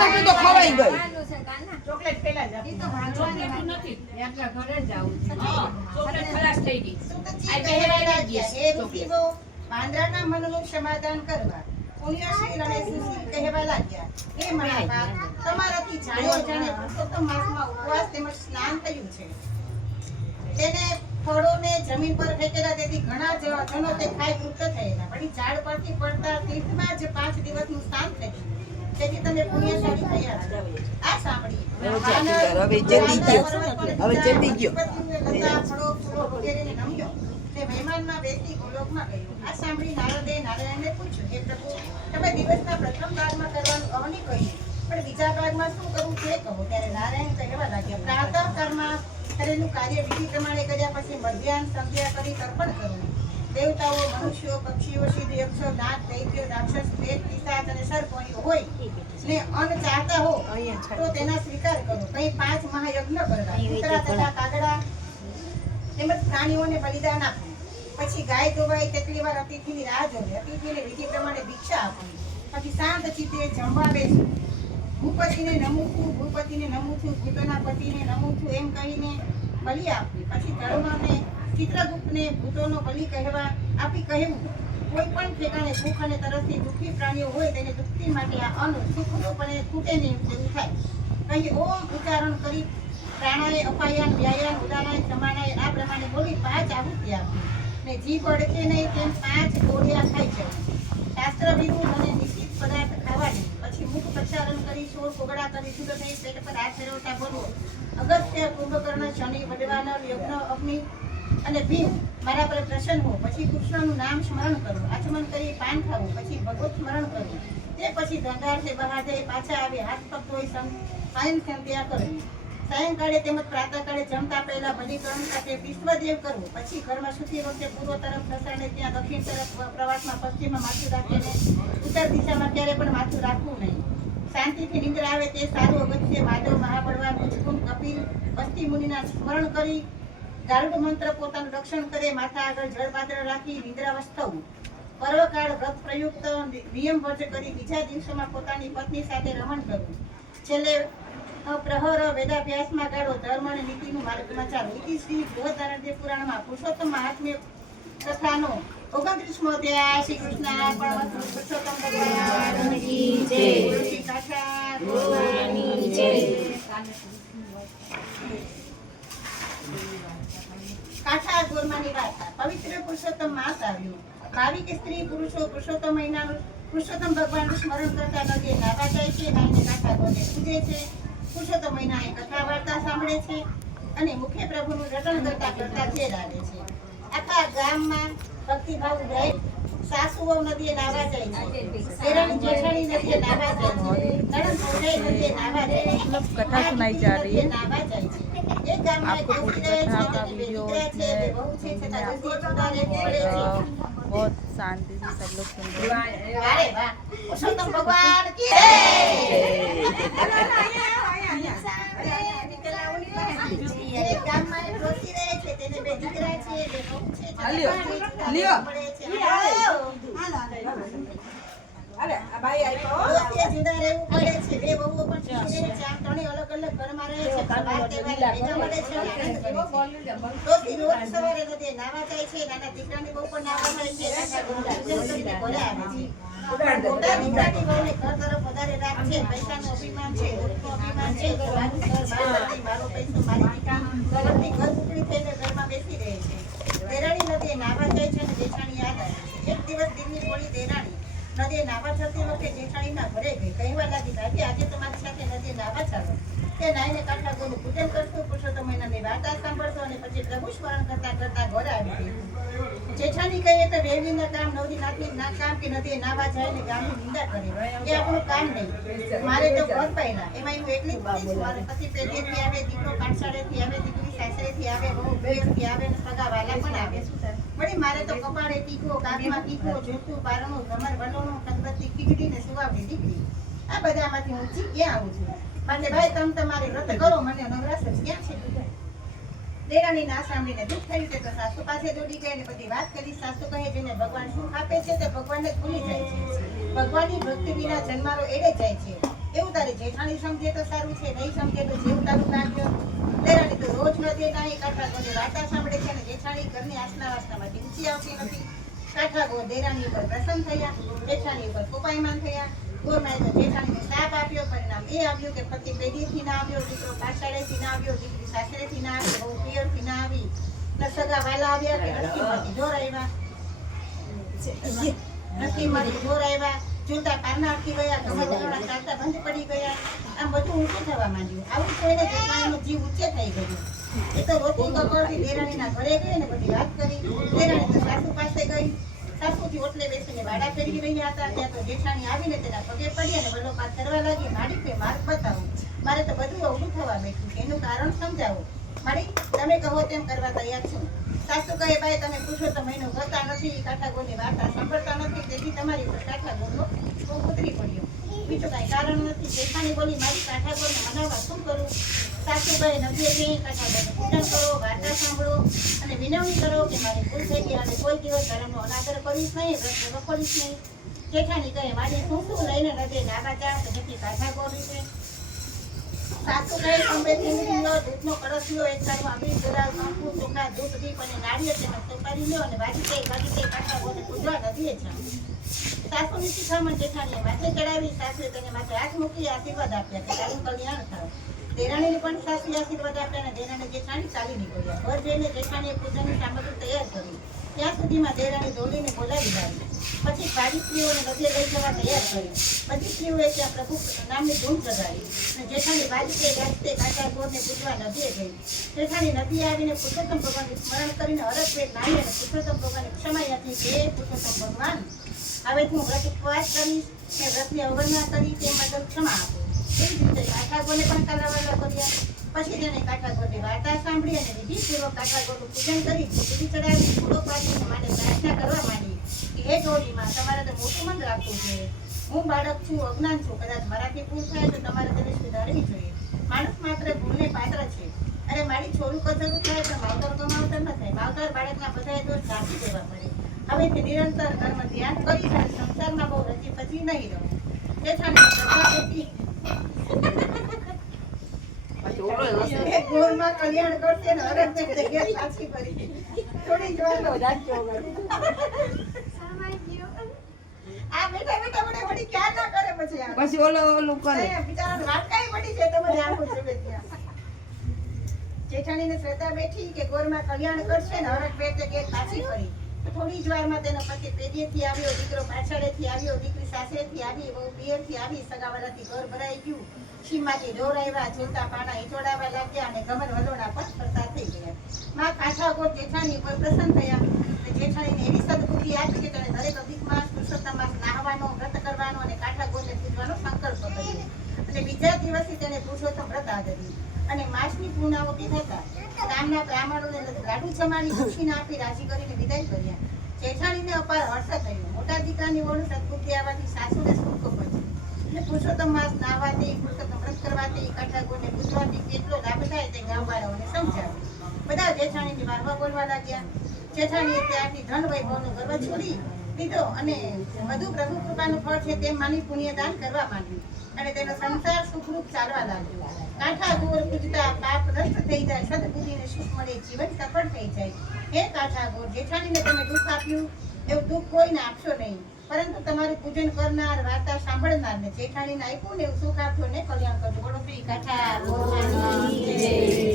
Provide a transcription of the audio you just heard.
Chocolate તો ખવાઈ ગઈ. ચોકલેટ પેલા જ આપી. ઈ તો ભાંગવાની નથી. એકલા ઘરે જ આવું છું. ચોકલેટ ખલાસ થઈ ગઈ. તું તો ચીજ કહેવાય ગયા. હે ઋષિઓ, વાંદરાના મનનું સમાધાન કરવા પુણ્યશીલ અને સુશીલ કહેવા લાગ્યા. હે મહાભાગ, તમારાથી જાણ્યો જાણે પુરુષોત્તમ માસમાં ઉપવાસ તેમજ સ્નાન થયું છે. તેને ફળોને જમીન પર ફેંકેલા, તેથી ઘણા જનો તે ખાઈ તૃપ્ત થયેલા. વળી ઝાડ પરથી પડતા તીર્થમાં જ 5 દિવસનું સ્નાન થયું, તેથી તમે પુણ્યશાળી થયા છો. આ સાંભળી હવે જતી ગયો. હવે જતી ગયો. ફળો ફૂલો વગેરેને નમ્યો તે મહેમાનમાં બેસી ગોલોકમાં ગયો. આ સાંભળી નારદે નારાયણને પૂછ્યું, હે પ્રભુ, તમે દિવસના પ્રથમ ભાગમાં કરવાનું અવની કહ્યું, પણ બીજા ભાગમાં શું કરવું તે કહો. ત્યારે નારાયણ કહેવા લાગ્યા, પ્રાતઃકાળમાં કરેલું કાર્ય વિધિ પ્રમાણે કર્યા પછી મધ્યાહન સંધ્યા કરી તર્પણ કરવું. દેવતાઓ, મનુષ્યો, પક્ષીઓ, સિદ્ધ, યક્ષો, નાગ, દૈત્યો, રાક્ષસ, પ્રેત, પિશાચ અને સર્પોની હોય ને અન્ન ચાહતા હો તો તેના સ્વીકાર કરો. કંઈ 5 મહાયજ્ઞ કરવા, કૂતરા તથા કાગડા તેમજ પ્રાણીઓને બલિદાન આપવું. પછી ગાય ધોવાય તેટલી વાર અતિથિની રાહ જોવે, અતિથિને વિધિ પ્રમાણે ભિક્ષા આપવી. પછી શાંત ચિત્તે જમવા બેસવું. ભૂપતિને નમું છું, ભૂપતિને નમું છું, ભૂતોના પતિને નમું છું એમ કહીને બલિ આપવી. પછી ધર્મને ચિત્રગુપ્તને ભૂતોનો બલિ આપી કહેવું, કોઈ પણ ઠેકાણે ભૂખ અને તરસથી દુઃખી પ્રાણીઓ હોય તેને મુક્તિ માટે આ અન્ન સુખરૂપણે ખૂટે નહીં તેવું થાય. કહી ઓમ ઉચ્ચારણ કરી પ્રાણાય, અપાયાન, વ્યાયાન, ઉદાનાય, સમાનાય આ પ્રમાણે બોલી 5 આહુતિ આપી. ને જીભ અડકે નહીં તેમ 5 ગોળિયા ખાઈ જવું. શાસ્ત્ર વિરુદ્ધ અને નિશ્ચિત પદાર્થ ખાવા નહીં. પછી મુખ પ્રક્ષાલન કરી 16 કોગળા કરી શુદ્ધ થઈ પેટ પર હાથ ફેરવતા બોલવું, અગત્ય, કુંભકર્ણ, શનિ, વડવાનર, યજ્ઞ, અગ્નિ અને ભીમ મારા પર પ્રસન્ન હો. પછી કૃષ્ણનું નામ સ્મરણ કરવું, આચમન કરી પાન ખાવું. પછી ભગવત સ્મરણ કરવું. તે પછી ગંગારથી બહાર જઈ પાછા આવી હાથ પગ ધોઈ સાયન સંધ્યા કરવી. સાયંકાળે તેમજ પ્રાતઃકાળે જમતા પહેલા બલિકરણ સાથે વિશ્વદેવ કરવું. પછી ઘરમાં સૂતી વખતે પૂર્વ તરફ ખસાડીને ત્યાં દક્ષિણ તરફ પ્રવાસમાં પશ્ચિમમાં માથું રાખીને ઉત્તર દિશામાં ક્યારે પણ માથું રાખવું નહીં. શાંતિથી નિંદ્રા આવે તે સારું અગત્ય. માધવ, મહાબળવાન, મુચકુંદ, કપિલ, અસ્તિ મુનિના સ્મરણ કરી ગારુડ મંત્ર પોતાનું રક્ષણ કરે. માથા આગળ જળપાત્ર રાખી નિદ્રાવશ થવું. પર્વકાળ વ્રત પ્રયુક્ત નિયમ વર્જ કરી બીજા દિવસોમાં પોતાની પત્ની સાથે રમણ કરવું. છેલ્લે પ્રહર વેદાભ્યાસમાં ગાળો. ધર્મ અને નીતિનું માર્ગમાં ચાલો. ઇતિ શ્રી બૃહદારણ્યક પુરાણમાં પુરુષોત્તમ મહાત્મ્ય કથાનો 29મો અધ્યાય. શ્રી કૃષ્ણ પુરુષોત્તમ ભગવાન કી જય. શ્રી કાઠા ભગવાનની જય. કાઠા ગોરમાની વાર્તા. પવિત્ર પુરુષોત્તમ માસ આવ્યો. ભાવિક સ્ત્રી પુરુષો પુરુષોત્તમ મહિનાનું પુરુષોત્તમ ભગવાનનું સ્મરણ કરતા નદીએ નાહવા જાય છે. નાઈને કાઠા ગોરને પૂજે છે. પુરુષોત્તમ મહિનાની કથા વાર્તા સાંભળે છે અને મુખ્ય પ્રભુનું રટણ કરતા કરતા ઘેર આવે છે. આખા ગામમાં ભક્તિભાવ ઉભરાય. સાસુઓ નદીએ નાહવા જાય છે. દેરાણી જેઠાણી નદીએ નાહવા જાય છે. નણંદ ભોજાઈ નદીએ નાહવા જાય છે. कथा सुनाई जा रही है। નાહવા જાય છે. એક ગામમાં એક સ્ત્રી રહે છે. તેની બે દીકરા છે, બે વહુ છે, છતાં જલ્દી જુદા રહેવું પડે છે. बहुत शांति से सब लोग सुन रहे हैं। અરે વાહ, પુરુષોત્તમ ભગવાન કી જય. એક ગામમાં એક ડોશી રહે છે. તેને બે દીકરા છે, બે વહુ છે, છતાં લ્યો, જલ્દી લ્યો. પડે છે. ડોશીએ જુદા રહેવું પડે છે. બે વહુઓ પણ જુદી રહે છે. આમ ત્રણેય અલગ અલગ ઘરમાં રહે છે. વાર તહેવારે ભેગા મળે છે અને આનંદ કરે છે. ડોશી રોજ સવારે નદીએ નાહવા જાય છે. નાના દીકરાની બહુ પણ નાહવા જાય છે. કાકા ગોળા પૂજન કરીને ઘરે આવે છે. મોટા દીકરાની વહુને ઘર તરફ વધારે રાખ છે. પૈસાનું અભિમાન છે, રોટનું અભિમાન છે. મારું ઘર, મારી પત્ની, મારો પૈસો, મારી દીકરી. ઘરથી ઘર ટુકડી થઈને ઘરમાં બેસી રહે છે. દેરાણી નદીએ નાહવા જાય છે અને જેઠાણી યાદ આવે છે. એક દિવસ દિનની પોળી દેરાણી નદીએ નાહવા જતી વખતે જેઠાણીના ઘરે ગઈ. કહેવા લાગી, ભાભી આજે તો મારી સાથે નદીએ નાહવા ચાલો. તે નાઈને કાઠા ગોનું પૂજન કરશું, પુરુષોત્તમ મહિનાની વાર્તા સાંભળશો અને પછી પ્રભુ સ્મરણ કરતા કરતા ઘર આવી ગઈ. જેઠાણી કહીએ તો વેવીના કામ, નવદીનાથની ના કામ કે નદીએ નાહવા જાય ને ગામની નિંદા કરે, એ આપણું કામ નહીં. મારે તો ઘર પહેલા એમાં હું એકલી જ છું. મારે પતિ પેઢીએથી આવે, દીકરો પાઠશાળેથી આવે, દીકરી સાસરેથી આવે, બહુ બેરથી આવે ને સગા વાલા પણ આવે. વળી મારે તો કપાળે ટીકો, કાનમાં ટીકો, જોતું, પારણું, કમર વલોણું, કદબત્તી, ખીચડી ને સુવાવડી દીકરી. આ બધામાંથી હું ક્યાં આવું છું? માટે ભાઈ તમે તમારી વ્રત કરો, મને નવરાશ જ ક્યાં છે? દેરાણી ના સાંભળીને દુઃખ થયું છે તો સાસુ પાસે દોડી ગઈ અને બધી વાત કરી. સાસુ કહે જેને ભગવાન સુખ આપે છે તે ભગવાનને ભૂલી જાય છે. ભગવાનની ભક્તિ વિના જન્મારો એડે જાય છે. એવું તારે તમારી જેઠાણી સમજે તો સારું છે, નહીં સમજે તો જેવું તારું રાખજો. દેરાણી તો રોજ નદે નાહી કાંઠા ગોળે વાર્તા સાંભળે છે અને જેઠાણી ઘરની આસના વાસનામાં ઢીંચી આવતી નથી. કાંઠા ગોળ દેરાણી ઉપર પ્રસન્ન થયા, જેઠાણી ઉપર કોપાયમાન થયા. ગોરમાએ તો જેઠાણીને શાપ આપ્યો, પરિણામ એ આવ્યું કે પતિ પેઢીથી ના આવ્યો, દીકરો પાછળેથી ના આવ્યો, દીકરી સાસરેથી ના આવી, બહુ પિયરથી ના આવી, ન સગા વાલા આવ્યા કે નસીબમાંથી જોર આવ્યા, નસીબમાંથી જોર આવ્યા, જોતા કારના અટકી ગયા, ગમે ચાલતા બંધ પડી ગયા. આમ બધું ઊંચું થવા માંડ્યું. આવું જોઈને જેઠાણીનો જીવ ઊંચે થઈ ગયો. એ તો રોતી કકડતી દેરાણીના ઘરે ગઈ અને બધી વાત કરી. દેરાણી તો સાસુ પાસે ગઈ. સાસુથી ઓટલે બેસીને વાડા ફેરવી રહ્યા હતા. ત્યાં તો જેઠાણી આવીને તેના પગે પડી અને વલોપાત કરવા લાગી. માડી કે માર્ગ બતાવો, મારે તો બધું અવળું થવા બેઠું, એનું કારણ સમજાવો. માડી, તમે કહો તેમ કરવા તૈયાર છું. સાસુ કહે, ભાઈ તમે પૂછો તો મહિનો કરતા નથી, કાંઠા ગોળની વાર્તા સાંભળતા નથી, તેથી તમારી ઉપર કાંઠા ગોળનો બહુ ઉતરી પડ્યો. બીજું કાંઈ કારણ નથી. જેઠાણી બોલી, મારી કાંઠા ગોળને મનાવવા શું કરું? સાસુ કહે, નદીએ જઈ કાંઠા ગોળનું પૂજન કરો, વાર્તા સાંભળો અને વિનવણી કરો કે મારી ભૂલ થઈ ગઈ અને કોઈ દિવસ ધર્મનો અનાદર કરીશ નહીં, વ્રત વખોડીશ નહીં. જેઠાણી કહે, મારી શું લઈને નદીએ નાવા જા તો નથી કાંઠા ગોળ વિશે. સાસુ કહે, અંબે થીંગડી લો, દૂધનો કળશ લો, એક તારમાં અમીર ગુલાબ, કંકુ, ચોખા, દૂધ, દીપ અને નાળિયેર તેમજ સોપારી લો અને વાજી કાંઠા ગોળને પૂજવા નદીએ જાઓ. સાસુની શિખામણ જેઠાણીએ માથે ચડાવી. સાસુએ તેને માથે હાથ મૂકી આશીર્વાદ આપ્યા કે તારું કલ્યાણ થાવ. દેરાણીને પણ સાસુએ આશીર્વાદ આપ્યા અને દેરાણી જેઠાણી ચાલી નીકળ્યા. ઘર જઈને જેઠાણીએ પૂજાની સામગ્રી તૈયાર કરી. ત્યાં સુધીમાં દેરાણી ડોલીને બોલાવી લાવી. પછી સારી સ્ત્રીઓને નદીએ લઈ જવા તૈયાર કરી. બધી સ્ત્રીઓએ ત્યાં પ્રભુ નામની ધૂમ ચગાવી અને જેઠાણી વાજતે ગાજતે કાંઠા ગોળને પૂજવા નદીએ ગઈ. જેઠાણી નદીએ આવીને પુરુષોત્તમ ભગવાનનું સ્મરણ કરીને હરખભેર નાહી અને પુરુષોત્તમ ભગવાનને ક્ષમા યાચી કે હે પુરુષોત્તમ ભગવાન, હવે હું વ્રત ઉપવાસ કરીશ, મેં વ્રતની અવગણના કરી, તે માટે ક્ષમા આપો. એવી જ રીતે કાંઠા ગોળને પણ કાલાવાલા કર્યા. પછી તેને કાંઠા ગોળની વાર્તા સાંભળી અને વિધિપૂર્વક કાંઠા ગોળનું પૂજન કરી, ખીચડી ચડાવી, થોડો પાડીને માટે પ્રાર્થના કરવા માંડી કે હે ડોલીમાં, તમારે તો મોટું મન રાખવું જોઈએ. હું બાળક છું, અજ્ઞાન છું, કદાચ મારાથી ભૂલ થાય તો તમારે તેને સુધારવી જોઈએ. માણસ માત્ર ભૂલને પાત્ર છે. અરે મારી છોરું કચરું થાય તો માવતર કમાવતર ન થાય. માવતર બાળકના બધાએ દોષ ઢાંકી દેવા પડે. હવેથી નિરંતર કર્મ ધ્યાન કરીશ અને સંસારમાં બહુ રચી પછી નહીં રહું. જેઠાણી શ્રદ્ધા પેટી ગોળમાં કલ્યાણ કરશે ને હરખ જગ્યાએ પાછી ફરી. થોડી જ વાર આ બેઠા બેઠા મને વળી ક્યાં ના કરે પછી આ પછી ઓલું કરે. બિચારાને વાટકાઈ પડી છે તમારે આંખો જોવે ત્યાં. જેઠાણીને શ્રદ્ધા બેઠી કે ગોળમાં કલ્યાણ કરશે ને હરખ બે જગ્યાએ પાછી ફરી. થોડી જ વારમાં તેનો પતિ પેઢીએથી આવ્યો, દીકરો પાછળેથી આવ્યો, દીકરી સાસરેથી આવી, બહુ પિયરથી આવી, સગાવાલાથી ઘર ભરાઈ ગયું. સીમાથી ઢોર આવ્યા, ઝૂલતા પાણા હિંચોડાવા લાગ્યા અને ગમન વલોણા પણ ફરતા થઈ ગયા. માં કાંઠા ગોળ જેઠાણી ઉપર પ્રસન્ન થયા. જેઠાણીને એવી સદબુદ્ધિ આપી કે તેને દરેક અધિક માસ, પુરુષોત્તમ માસ નાહવાનો, વ્રત કરવાનો અને કાંઠા ગોળને પૂજવાનો સંકલ્પ કર્યો. અને બીજા દિવસથી તેને પુરુષોત્તમ વ્રત આદર્યું. અને માસની પૂર્ણાહુતિ થતા ગામના બ્રાહ્મણોને લાડુ જમાડી દક્ષિણા આપી રાજી કરીને વિદાય કર્યા. જેઠાણીને અપાર હર્ષ થયો. મોટા દીકરાની વહુ સદબુદ્ધિ આવવાથી સાસુને સુખ પહોંચ્યું. અને પુરુષોત્તમ માસ નાહવાથી, પુરુષોત્તમ વ્રત કરવાથી, કાંઠા ગોળને પૂજવાથી કેટલો લાભ થાય તે ગામવાળાઓને સમજાવ્યું. બધા જેઠાણીની વાહવા બોલવા લાગ્યા. જેઠાણીએ ત્યારથી ધન વૈભવનો ગર્વ છોડી દીધો અને બધું પ્રભુ કૃપાનું ફળ છે તેમ માની પુણ્યદાન કરવા માંડ્યું. અને તેનો સંસાર સુખરૂપ ચાલવા લાગ્યો. કાંઠા ગોળ પૂજતા પાપ નષ્ટ થઈ જાય, સદબુદ્ધિને સુખ મળે, જીવન સફળ થઈ જાય. હે કાંઠા ગોળ, જેઠાણીને તમે દુઃખ આપ્યું એવું દુઃખ કોઈને આપશો નહીં, પરંતુ તમારું પૂજન કરનાર, વાર્તા સાંભળનાર ને જેઠાણીને આપ્યું ને એવું સુખ આપ્યું ને કલ્યાણ કરજો. બોલો શ્રી કાંઠા ગોળ માની જય.